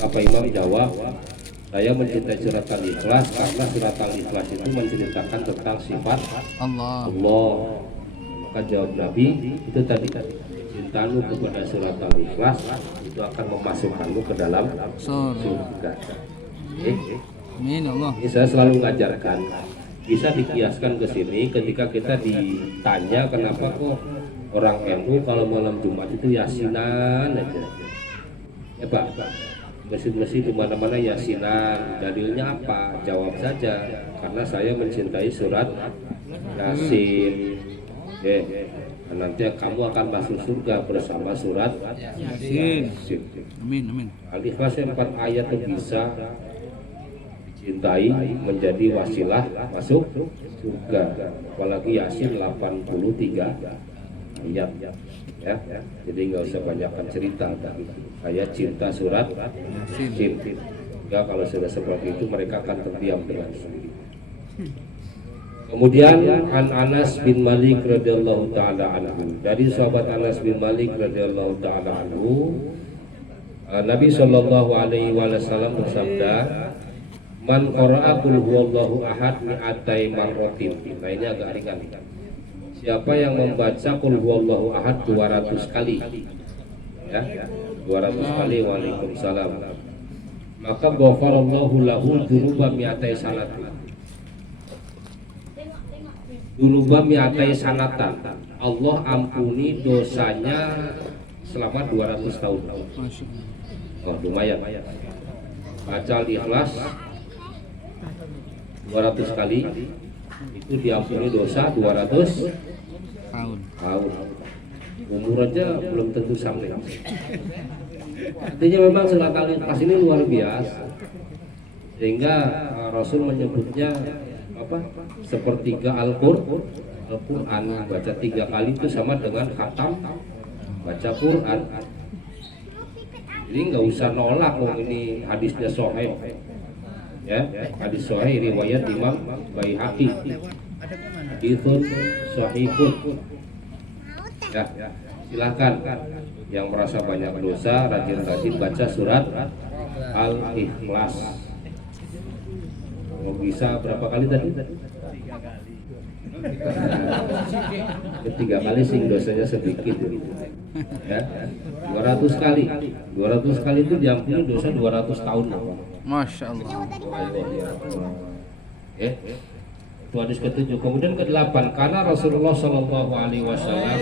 Apa Imam jawab, saya mencintai surat Al-Ikhlas karena surat Al-Ikhlas itu menceritakan tentang sifat Allah. Maka jawab Nabi, itu tadi cintamu kepada surat Al-Ikhlas itu akan memasukkanmu ke dalam surga. Amin Allah. Ini saya selalu mengajarkan, bisa dikiaskan ke sini ketika kita ditanya kenapa kok orang NU kalau malam Jumat itu yasinan aja. Ya Pak, masjid-masjid di mana-mana yasinan. Dalilnya apa? Jawab saja. Karena saya mencintai surat Yasin. Nanti kamu akan masuk surga bersama surat Yasin. Amin. Al-Ikhlas 4 ayat itu bisa dicintai menjadi wasilah masuk surga. Apalagi Yasin 83 ayat ya. Jadi nggak usah banyakkan cerita, saya cinta surat Yasin. Ya, kalau sudah seperti itu mereka akan terdiam dengan sendiri. Kemudian an Anas bin Malik radhiyallahu taala anhu, dari sahabat Anas bin Malik radhiyallahu taala anhu, Nabi sallallahu alaihi wasallam bersabda, man qara'a qul huwallahu ahad mi'atai marratin. Nah, ini agak ringan. Siapa yang membaca qul huwallahu ahad 200 kali, ya, 200 kali, waalaikumsalam, maka ghafarallahu lahu dzunuba mi'atai sanatan. Dzunuba mi'atai sanatan, Allah ampuni dosanya selama 200 tahun. Oh, lumayan. Baca Al-Ikhlas 200 kali itu diampuni dosa 200 tahun. Umur aja belum tentu sampai. Artinya memang surat Al-Ikhlas ini luar biasa, sehingga Rasul menyebutnya apa? Sepertiga Al-Quran. Baca 3 kali itu sama dengan khatam baca Quran. Jadi nggak usah nolak, oh ini hadisnya sahih, ya, hadis sahih riwayat Imam Baihaqi, haditsun sahihun. Ya, silakan yang merasa banyak dosa rajin-rajin baca surat Al-Ikhlas. Kalau bisa berapa kali tadi? 3 kali sih dosanya sedikit, ya. 200 kali itu diampuni dosa 200 tahun. Masya Allah. Itu hadis ke-7. Kemudian ke-8, karena Rasulullah Shallallahu Alaihi Wasallam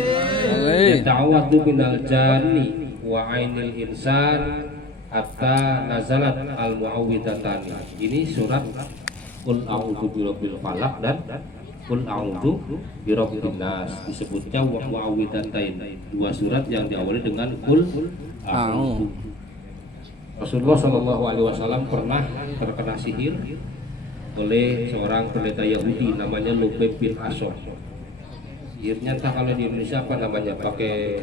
ta'awadu minal jani wa ainil insan hatta nazalat al-muawwidatani. Ini surat Qul a'udzu birabbil falaq dan Qul a'udzu birabbin nas. Disebutnya muawwidatain, 2 surat yang diawali dengan Qul a'udzu. Rasulullah Shallallahu Alaihi Wasallam pernah terkena sihir oleh seorang pendeta Yahudi namanya Lubeb bin Asor. Sihirnya entah kalau di Indonesia apa namanya, pakai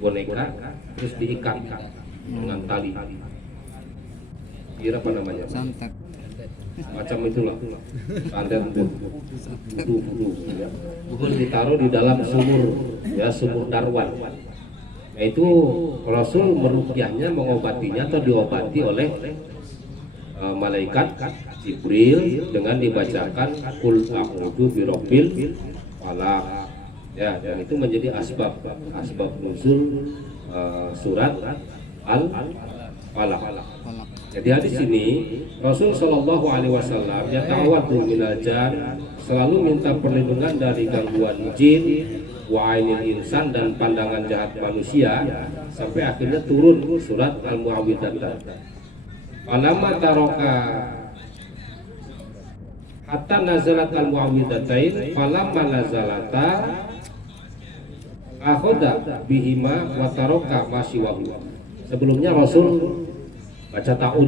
boneka terus diikat dengan tali. Sihir apa namanya? Santet. Macam itulah, santet itu ya. Ditaruh di dalam sumur, ya, sumur darwan. Nah, itu Rasul meruqyahnya, mengobatinya atau diobati oleh malaikat Jibril dengan dibacakan Qul a'udzu birabbil falaq, ya, dan itu menjadi asbab nuzul surat Al-Falaq. Jadi hadis ini Rasul Shallallahu Alaihi Wasallam ya ta'awwadzu minal jan, selalu minta perlindungan dari gangguan jin, wa ainil insan, dan pandangan jahat manusia, sampai akhirnya turun surat Al-Muawwidatan. Falamma taraka hatta nazalat al-muawwidatain, falamma nazalata akhoda bihima wa taraka masyiwahu. Sebelumnya Rasul baca ta'ud,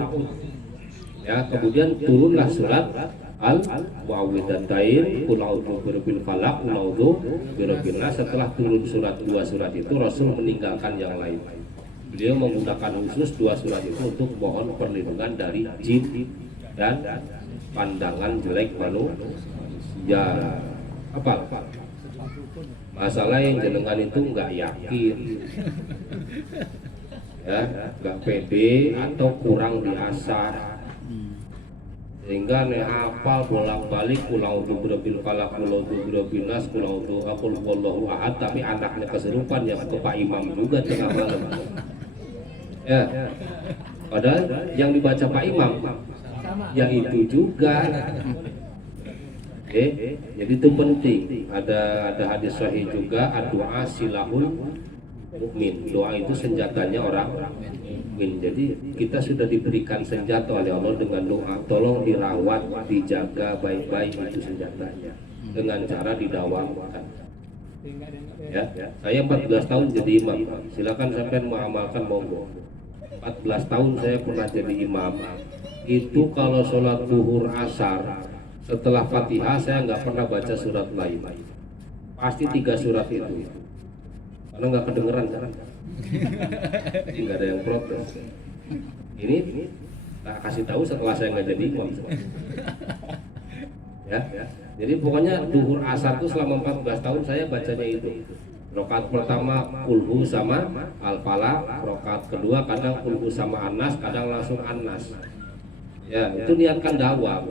ya, kemudian turunlah surat Al-Muawwidatain, Qul a'udzu birabbil falaq, Qul a'udzu birabbin nas. Setelah turun 2 surat itu, Rasul meninggalkan yang lain. Beliau menggunakan khusus 2 surat itu untuk mohon perlindungan dari jin dan pandangan jelek manusia. Apa? Masalah yang jenengan itu nggak yakin, ya, nggak pede atau kurang diasah, sehingga nih hafal bolak-balik kulau tu birabil falak, kulau tu birabil nas, kulau tu aqul huwallahu ahad, tapi anaknya kesurupan yang ke Pak Imam juga tengah malam. Ya, padahal yang dibaca Pak Imam ya itu juga. Jadi itu penting. Ada hadis sahih juga, doa silahul mukmin. Doa itu senjatanya orang mukmin. Jadi kita sudah diberikan senjata oleh Allah dengan doa. Tolong dirawat, dijaga baik-baik itu senjatanya dengan cara didawamkan. Ya, saya 14 tahun jadi imam. Silakan sampai mau amalkan monggo. 14 tahun saya pernah jadi imam. Itu kalau sholat zuhur asar setelah Fatihah saya nggak pernah baca surat lain. Pasti 3 surat itu. Karena nggak kedengeran kan? Nggak ada yang protes. Ini tak kasih tahu setelah saya nggak jadi imam. Ya. Jadi pokoknya duhur asar itu selama 14 tahun saya bacanya itu. Rakaat pertama kulhu sama al-falaq, rakaat kedua kadang kulhu sama an-nas, kadang langsung an-nas. Ya, itu niatkan dakwah.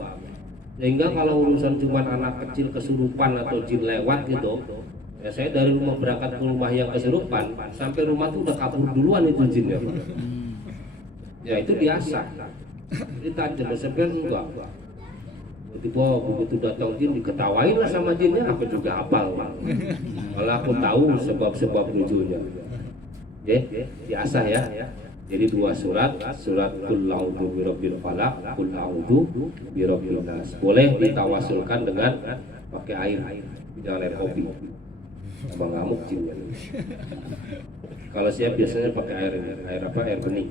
Sehingga kalau urusan cuma anak kecil kesurupan atau jin lewat gitu, ya saya dari rumah berangkat ke rumah yang kesurupan, sampai rumah tuh udah kabur duluan itu jinnya. Ya itu biasa. Jadi tajam, sebenarnya enggak. Tiba begitu datang jin diketawain lah sama jinnya, aku juga hafal. Kalau aku tahu sebab-sebab lucunya. Ya, diasah ya. Jadi 2 surat Qul a'udzu birabbil falaq, Qul a'udzu birabbin nas. Boleh ditawasulkan dengan pakai air, jangan air kopi. Abang ngamuk jinnya. Kalau saya biasanya pakai air apa? Air bening.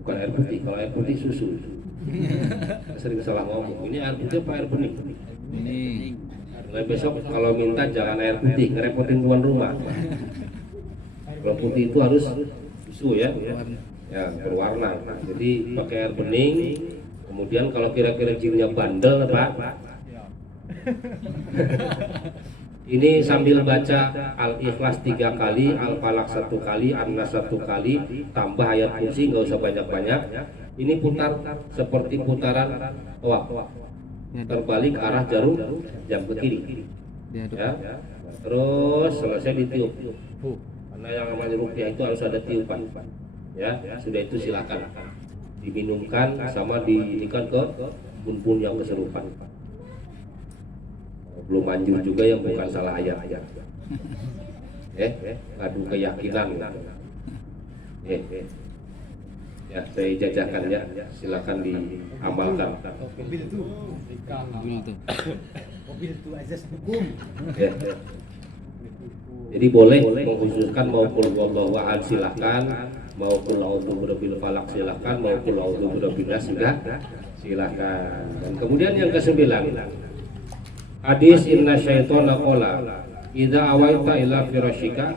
Bukan air putih. Kalau air putih susu. Sering salah ngomong. Ini air putih apa air bening? Bening. Mulai besok kalau minta jangan air putih, ngerepotin tuan rumah. Kalau putih itu harus susu ya. Ya berwarna. Nah, jadi pakai air bening. Kemudian kalau kira-kira jinnya bandel Pak, ini sambil baca Al-Ikhlas 3 kali, Al-Falaq 1 kali, An-Nas 1 kali, tambah ayat kursi, nggak usah banyak-banyak. Ini putar seperti putaran toa, terbalik arah jarum jam ke kiri. Ya. Terus selesai ditiup. Karena yang namanya ruqyah itu harus ada tiupan. Ya, sudah itu silakan diminumkan sama diinikan ke pun yang keserupan. Belum manjur juga yang bukan salah ayat-ayat. Ngadu keyakinan. Ya, saya jajakan ya, silakan diamalkan. Mobil itu azas hukum. Ya. Jadi boleh mengkhususkan mau qul huwallahu ahad silakan, mau qul a'udzu birabbil falaq silakan, mau qul a'udzu birabbin nas juga silakan. Dan kemudian yang ke-9, hadis inna syaitana qala idza awaita ila firashika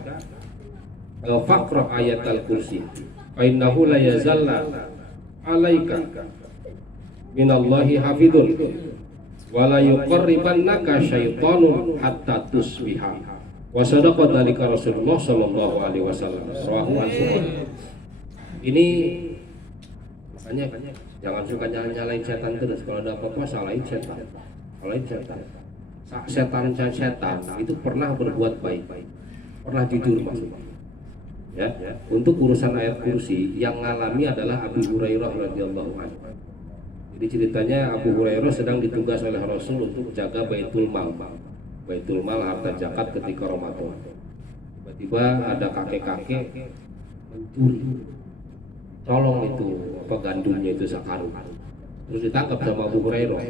faqra ayatal kursi fa innahu la yazalla alaika minallahi hafidun wa la yuqarribannaka syaitanun hatta tusbiha. Wa sadaqa dzalika Rasulullah sallallahu alaihi wasallam. Rawahu An-Sunan. Ini makanya jangan suka nyalain setan terus. Kalau ada apa-apa salahin setan. Salahin setan. Setan itu pernah berbuat baik. Pernah jujur maksudnya. Ya, untuk urusan ayat kursi yang ngalami adalah Abu Hurairah radhiyallahu anhu. Jadi ceritanya Abu Hurairah sedang ditugas oleh Rasul untuk jaga Baitul Mal harta zakat ketika Ramadan. Tiba-tiba ada kakek-kakek mencuri, tolong itu apa gandumnya itu sekarung. Terus ditangkap sama Abu Hurairah.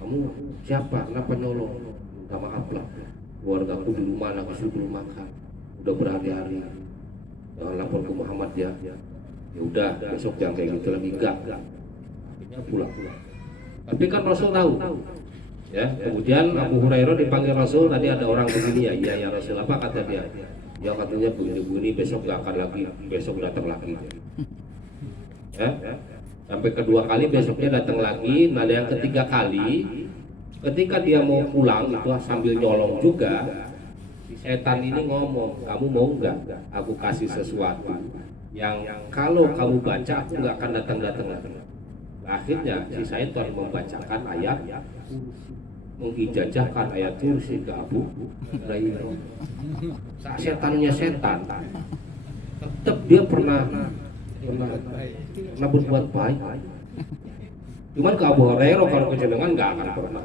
Kamu siapa? Kenapa nyolong? Minta maaf lah. Keluargaku di rumah anakku suruh belum makan. Udah berhari-hari. Jangan lapor ke Muhammad ya. Ya udah besok jangan kayak gitu lagi enggak. Akhirnya pulang. Tapi kan Rasul tahu. Ya, kemudian Abu Hurairah dipanggil Rasul, tadi ada orang begini ya Rasul, apa kata dia? Ya katanya begini besok gak akan lagi, besok datang lagi. Ya, sampai kedua kali besoknya datang lagi. Nah yang ketiga kali, ketika dia mau pulang itu sambil nyolong juga, si setan ini ngomong, kamu mau nggak? Aku kasih sesuatu yang kalau kamu baca aku nggak akan datang-datang lagi. Akhirnya si Syaitan membacakan ayat, mengijajahkan ayat kursi ke Abu Hurairah. Setannya setan, tetap dia pernah berbuat baik. Cuman ke Abu Hurairah kalau kejenengan nggak akan pernah.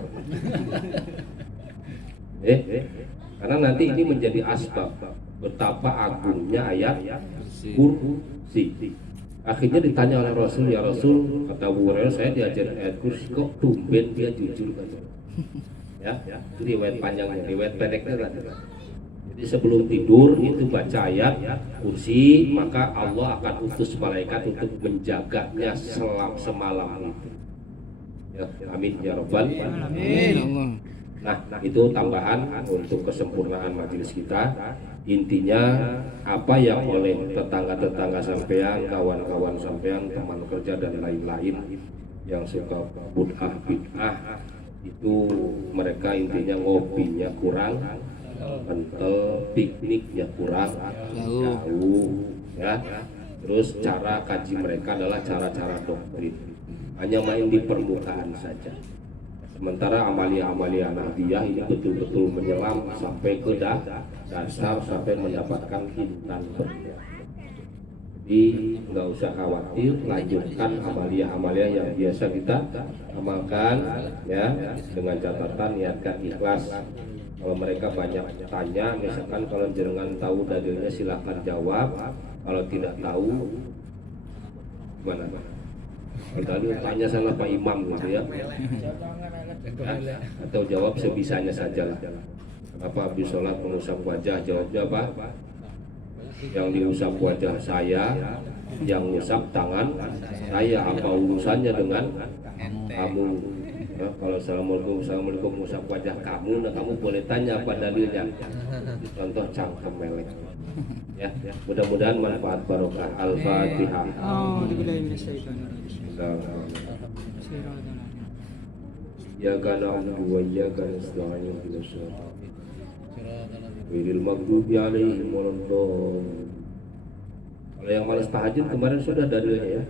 Karena nanti ini menjadi asbab betapa agungnya ayat kursi. Akhirnya ditanya oleh Rasul, ya Rasul, kata Abu Hurairah, saya diajarin ayat kursi kok tumben dia jujur kan? Ya, itu riwayat panjangnya, riwayat pendeknya kan. Jadi sebelum tidur itu baca ayat kursi, maka Allah akan utus malaikat untuk menjaganya semalam itu. Ya, amin ya robbal alamin. Nah, itu tambahan untuk kesempurnaan majelis kita. Intinya apa yang oleh tetangga-tetangga sampean, kawan-kawan sampean, teman kerja dan lain-lain yang suka bid'ah itu mereka intinya ngopinya kurang kental, pikniknya kurang jauh ya. Terus cara kaji mereka adalah cara-cara doktrin, hanya main di permukaan saja. Sementara amalia-amalia Nahdiyah ini betul-betul menyelam sampai ke dasar, sampai mendapatkan intan berbuah. Jadi nggak usah khawatir, lanjutkan amalia-amalia yang biasa kita amalkan ya, dengan catatan niatkan ikhlas. Kalau mereka banyak tanya, misalkan kalau jenengan tahu dalilnya silahkan jawab, kalau tidak tahu gimana? Kalau tanya sama Pak Imam gitu ya, atau jawab sebisanya saja lah. Kenapa habis sholat mengusap wajah? Jawabnya apa? Yang diusap wajah saya, yang ngusap tangan saya, apa urusannya dengan kamu? Ya, kalau assalamualaikum ngusap wajah kamu, nah kamu boleh tanya apa dalilnya. Contoh cangkem melek. Ya, mudah-mudahan manfaat barokah. Al-Fatihah. Ya kana wa ya kana nasta'in Wiril maghdubi alaihim waladdallin. Kalau yang malas tahajud kemarin sudah dalilnya ya.